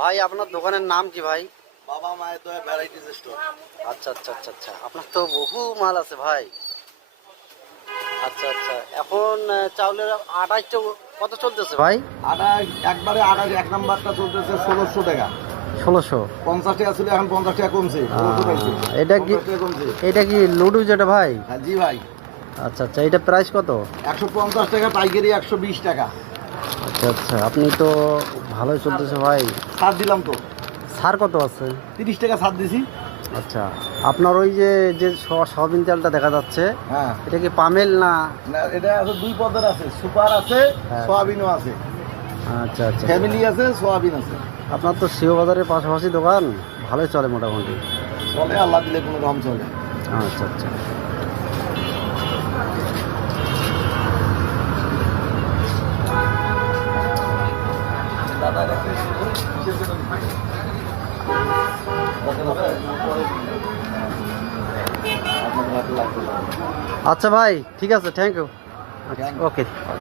ভাই আপনার দোকানের নাম কি ভাই? বাবা মায়ের দয়া ভ্যারাইটিস স্টোর। আচ্ছা আচ্ছা আচ্ছা আচ্ছা, আপনার তো বহু মাল আছে ভাই। আচ্ছা আচ্ছা, এখন চাউলের আটাই কত চলতেছে ভাই? আটা একবারে আটা এক নাম্বারটা চলতেছে 1600 টাকা। 1600। 50 টাকা ছিল, এখন 50 টাকা কমছে। 1600 পাইছে। এটা কি 50 টাকা কমছে। এটা কি লুডু যেটা ভাই? হ্যাঁ জি ভাই। আচ্ছা আচ্ছা, এটা প্রাইস কত? 150 টাকা পাইকারি, 120 টাকা। আচ্ছা আচ্ছা, আপনি তো ভালোই চলতেছে ভাই। ছাড় দিলাম তো। সার কত আছে? 30 টাকা ছাড় দিছি। আচ্ছা, আপনার ওই যে যে সয়াবিন তেলটা দেখা যাচ্ছে, হ্যাঁ। এটা কি পামেল না? না, এটা আছে দুই পদের আছে, সুপার আছে, হ্যাঁ। সয়াবিনও আছে। আচ্ছা আচ্ছা, ফ্যামিলি আছে, সয়াবিন আছে। আপনার তো সিও বাজারের পাশাপাশি দোকান, ভালোই চলে মোটামুটি। চলে, আল্লাহ দিলে কোনো রকম চলে। আচ্ছা আচ্ছা। আচ্ছা ভাই, ঠিক আছে, থ্যাংক ইউ। ওকে।